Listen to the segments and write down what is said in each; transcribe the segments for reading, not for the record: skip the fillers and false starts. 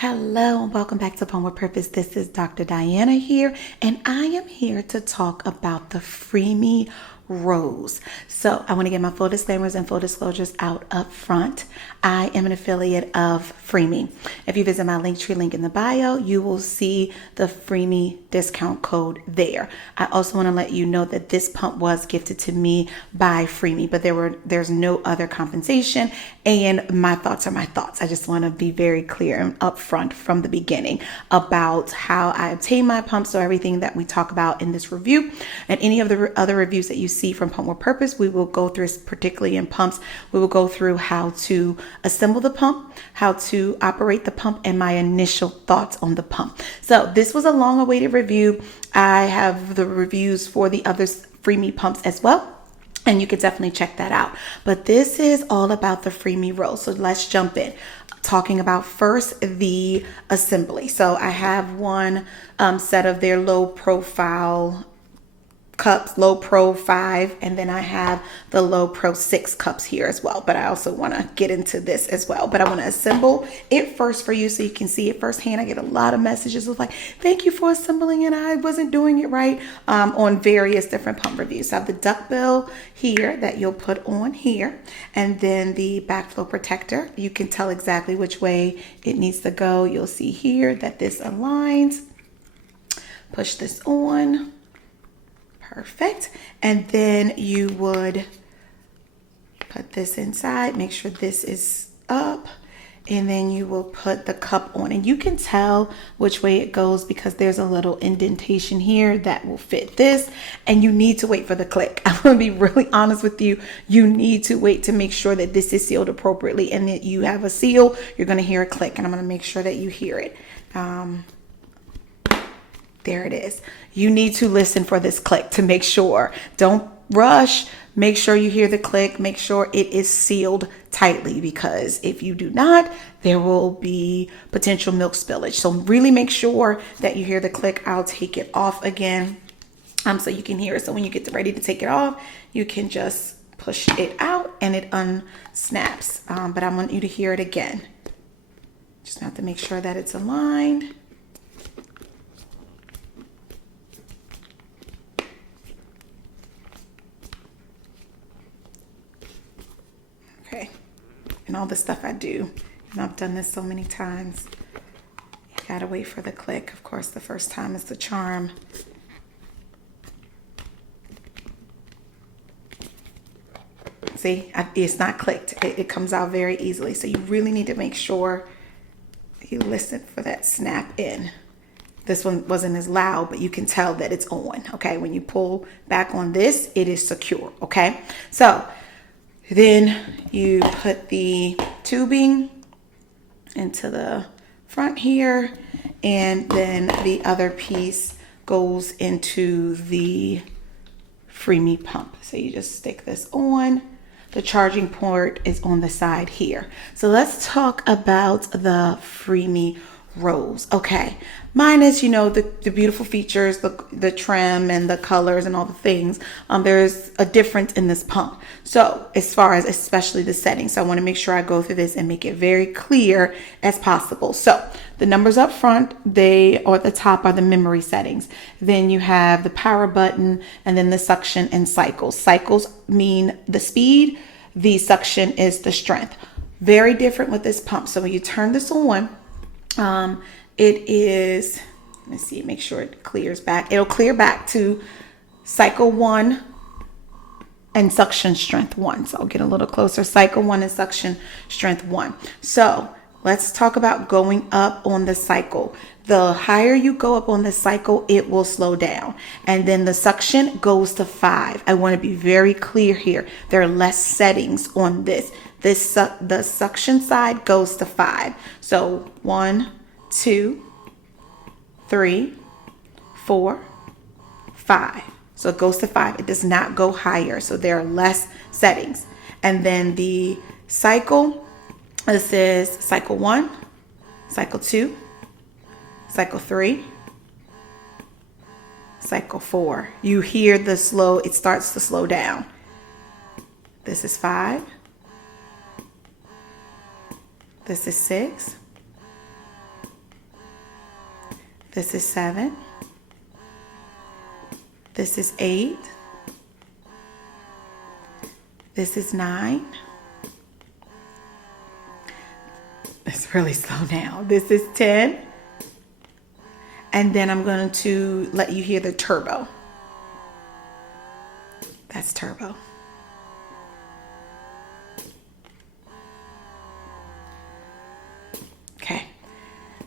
Hello and welcome back to Pump with Purpose. This is Dr. Diana here, and I am here to talk about the Freemie Rose. So I want to get my full disclaimers and full disclosures out up front. I am an affiliate of Freemie. If you visit my Linktree link in the bio, you will see the Freemie discount code there. I also want to let you know that this pump was gifted to me by Freemie, but there's no other compensation, and my thoughts are my thoughts. I just want to be very clear and upfront from the beginning about how I obtain my pumps. So everything that we talk about in this review and any of the other reviews that you see from Pump with Purpose, we will go through, particularly in pumps, we will go through how to assemble the pump, how to operate the pump, and my initial thoughts on the pump. So this was a long awaited review. I have the reviews for the other Freemie pumps as well, and you could definitely check that out. But this is all about the Freemie Rose. So let's jump in. Talking about first the assembly. So I have one set of their low profile cups, low pro 5, and then I have the low pro 6 cups here as well. But I also want to get into this as well. But I want to assemble it first for you so you can see it firsthand. I get a lot of messages of like, thank you for assembling it. I wasn't doing it right on various different pump reviews. So I have the duckbill here that you'll put on here, and then the backflow protector. You can tell exactly which way it needs to go. You'll see here that this aligns. Push this on. Perfect. And then you would put this inside, make sure this is up, and then you will put the cup on. And you can tell which way it goes because there's a little indentation here that will fit this, and you need to wait for the click. I'm going to be really honest with you. You need to wait to make sure that this is sealed appropriately and that you have a seal. You're going to hear a click, and I'm going to make sure that you hear it. There it is. You need to listen for this click to make sure. Don't rush. Make sure you hear the click. Make sure it is sealed tightly, because if you do not, there will be potential milk spillage. So really make sure that you hear the click. I'll take it off again so you can hear it. So when you get ready to take it off, you can just push it out and it unsnaps. But I want you to hear it again. Just have to make sure that it's aligned. Okay, and all the stuff I do, and I've done this so many times, you gotta wait for the click. Of course, the first time is the charm. See, it's not clicked. It comes out very easily. So you really need to make sure you listen for that snap in. This one wasn't as loud, but you can tell that it's on, okay? When you pull back on this, it is secure, okay? So then you put the tubing into the front here, and then the other piece goes into the Freemie pump. So you just stick this on. The charging port is on the side here. So let's talk about the Freemie Rose. Okay, minus, the beautiful features, the trim and the colors and all the things. There's a difference in this pump. So as far as especially the settings, so I want to make sure I go through this and make it very clear as possible. So the numbers up front, or at the top, are the memory settings. Then you have the power button, and then the suction and cycles. Cycles mean the speed. The suction is the strength. Very different with this pump. So when you turn this on, it is, let me see, make sure it clears back. It'll clear back to cycle 1 and suction strength 1. So I'll get a little closer. Cycle 1 and suction strength 1. So let's talk about going up on the cycle. The higher you go up on the cycle, it will slow down. And then the suction goes to 5. I want to be very clear here. There are less settings on this. The suction side goes to 5. So 1, 2, 3, 4, 5. So it goes to 5. It does not go higher. So there are less settings. And then the cycle, this is cycle 1, cycle 2, cycle 3, cycle 4. You hear it starts to slow down. This is 5. This is 6. This is 7. This is 8. This is 9. It's really slow now. This is 10. And then I'm going to let you hear the turbo. That's turbo. Okay.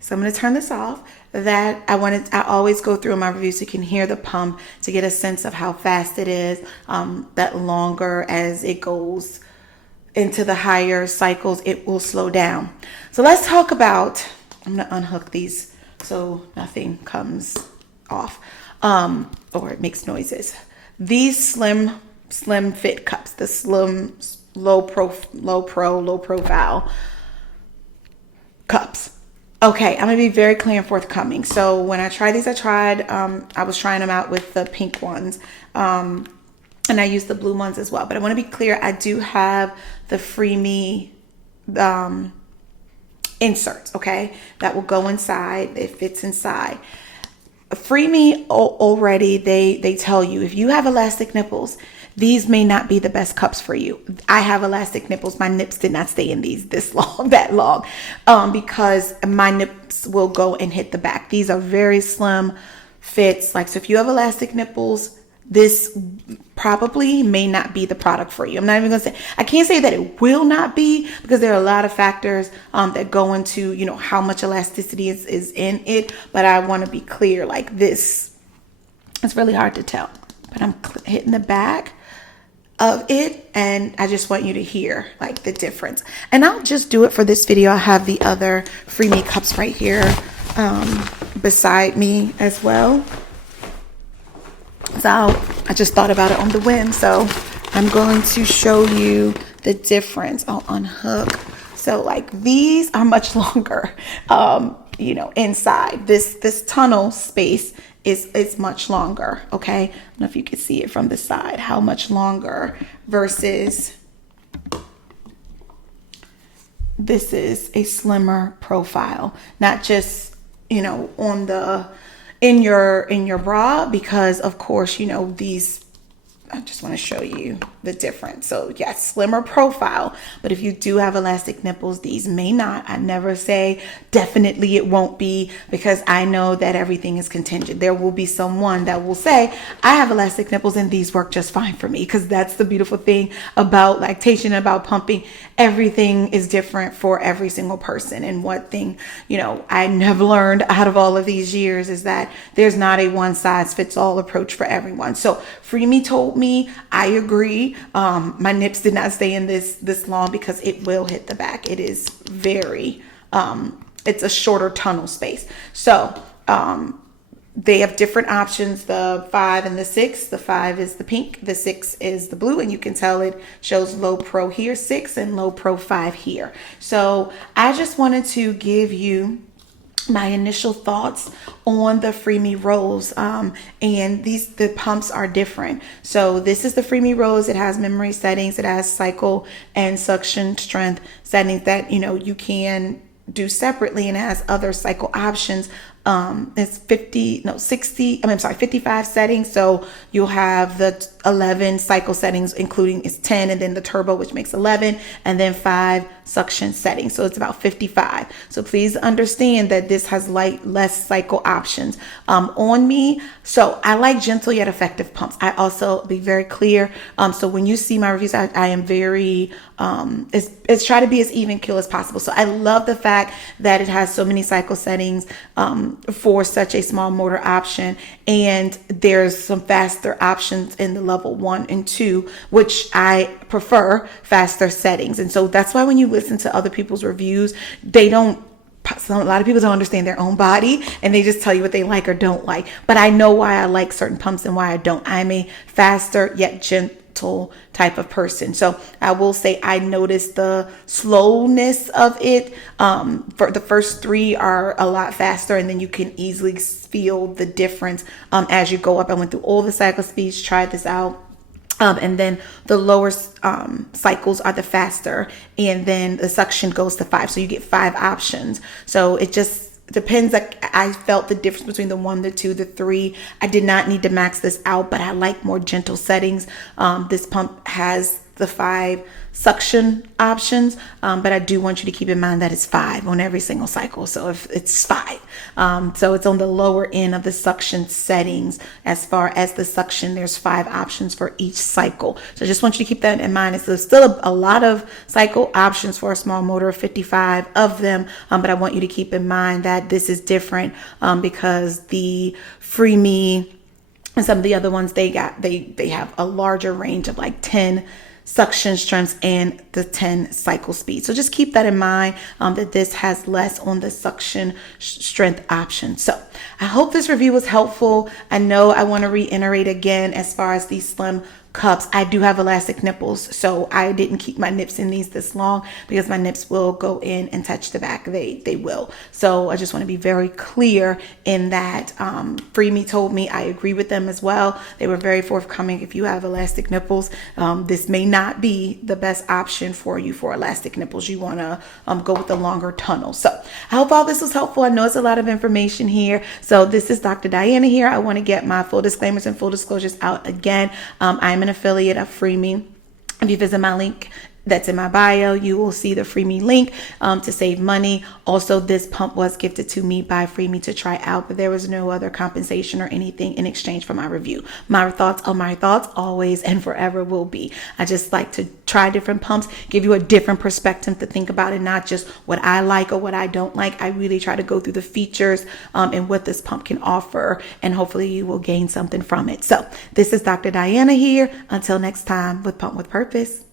So I'm going to turn this off. I always go through my reviews so you can hear the pump to get a sense of how fast it is. That longer as it goes into the higher cycles, it will slow down. So let's talk about, I'm going to unhook these so nothing comes off or it makes noises. These slim fit cups, the slim, low profile cups. Okay, I'm gonna be very clear and forthcoming. So when I tried these, I was trying them out with the pink ones. And I used the blue ones as well. But I want to be clear, I do have the Freemie inserts, okay? That will go inside. It fits inside. Freemie already, they tell you if you have elastic nipples, these may not be the best cups for you. I have elastic nipples. My nips did not stay in these that long, because my nips will go and hit the back. These are very slim fits. So if you have elastic nipples, this probably may not be the product for you. I'm not even gonna say, I can't say that it will not be, because there are a lot of factors that go into, how much elasticity is in it. But I want to be clear, this, it's really hard to tell, but I'm hitting the back of it, and I just want you to hear the difference. And I'll just do it for this video. I have the other Freemie cups right here beside me as well. So I just thought about it on the whim. So I'm going to show you the difference. I'll unhook. So these are much longer, inside. This tunnel space is much longer. Okay. I don't know if you can see it from the side, how much longer versus this is a slimmer profile, not just, on the, in your bra, because of course, these, I just want to show you the difference. So yes, slimmer profile, but if you do have elastic nipples, these may not. I never say definitely it won't be, because I know that everything is contingent. There will be someone that will say, I have elastic nipples and these work just fine for me, because that's the beautiful thing about lactation, about pumping. Everything is different for every single person. And one thing, I have learned out of all of these years is that there's not a one size fits all approach for everyone. So Freemie told me, I agree. My nips did not stay in this long because it will hit the back. It is very, it's a shorter tunnel space. So, they have different options, the 5 and the 6. The 5 is the pink, the 6 is the blue, and you can tell it shows low pro here 6 and low pro 5 here. So I just wanted to give you my initial thoughts on the Freemie Rose, and the pumps are different. So this is the Freemie Rose. It has memory settings, it has cycle and suction strength settings that you can do separately, and it has other cycle options. It's 55 settings. So you'll have the 11 cycle settings, including it's 10, and then the turbo, which makes 11, and then 5 suction settings. So it's about 55. So please understand that this has less cycle options on me. So I like gentle yet effective pumps. I also be very clear. So when you see my reviews, I am very, it's try to be as even keel as possible. So I love the fact that it has so many cycle settings for such a small motor option, and there's some faster options in the level 1 and 2, which I prefer faster settings. And so that's why when you listen to other people's reviews, a lot of people don't understand their own body, and they just tell you what they like or don't like. But I know why I like certain pumps and why I don't. I'm a faster yet gentle type of person. So I will say I noticed the slowness of it. For the first 3 are a lot faster, and then you can easily feel the difference as you go up. I went through all the cycle speeds, tried this out. And then the lower cycles are the faster, and then the suction goes to 5. So you get 5 options. So it just depends. Like, I felt the difference between the 1, the 2, the 3. I did not need to max this out, but I like more gentle settings. This pump has the 5 suction options, but I do want you to keep in mind that it's 5 on every single cycle. So if it's 5, so it's on the lower end of the suction settings. As far as the suction, there's 5 options for each cycle. So I just want you to keep that in mind. It's still a lot of cycle options for a small motor, 55 of them, but I want you to keep in mind that this is different because the Freemie and some of the other ones, they have a larger range of like 10 suction strengths and the 10 cycle speed. So just keep that in mind, that this has less on the suction strength option. So I hope this review was helpful. I know I want to reiterate again, as far as these slim cups, I do have elastic nipples, so I didn't keep my nips in these this long because my nips will go in and touch the back. They will. So I just want to be very clear in that. Freemie told me, I agree with them as well. They were very forthcoming. If you have elastic nipples, this may not be the best option for you for elastic nipples. You want to go with the longer tunnel. So I hope all this was helpful. I know it's a lot of information here. So this is Dr. Diana here. I want to get my full disclaimers and full disclosures out again. I'm an affiliate of Freemie. If you visit my link that's in my bio, you will see the Freemie link to save money. Also, this pump was gifted to me by Freemie to try out, but there was no other compensation or anything in exchange for my review. My thoughts are my thoughts, always and forever will be. I just like to try different pumps, give you a different perspective to think about it, not just what I like or what I don't like. I really try to go through the features and what this pump can offer, and hopefully you will gain something from it. So this is Dr. Diana here. Until next time with Pump with Purpose.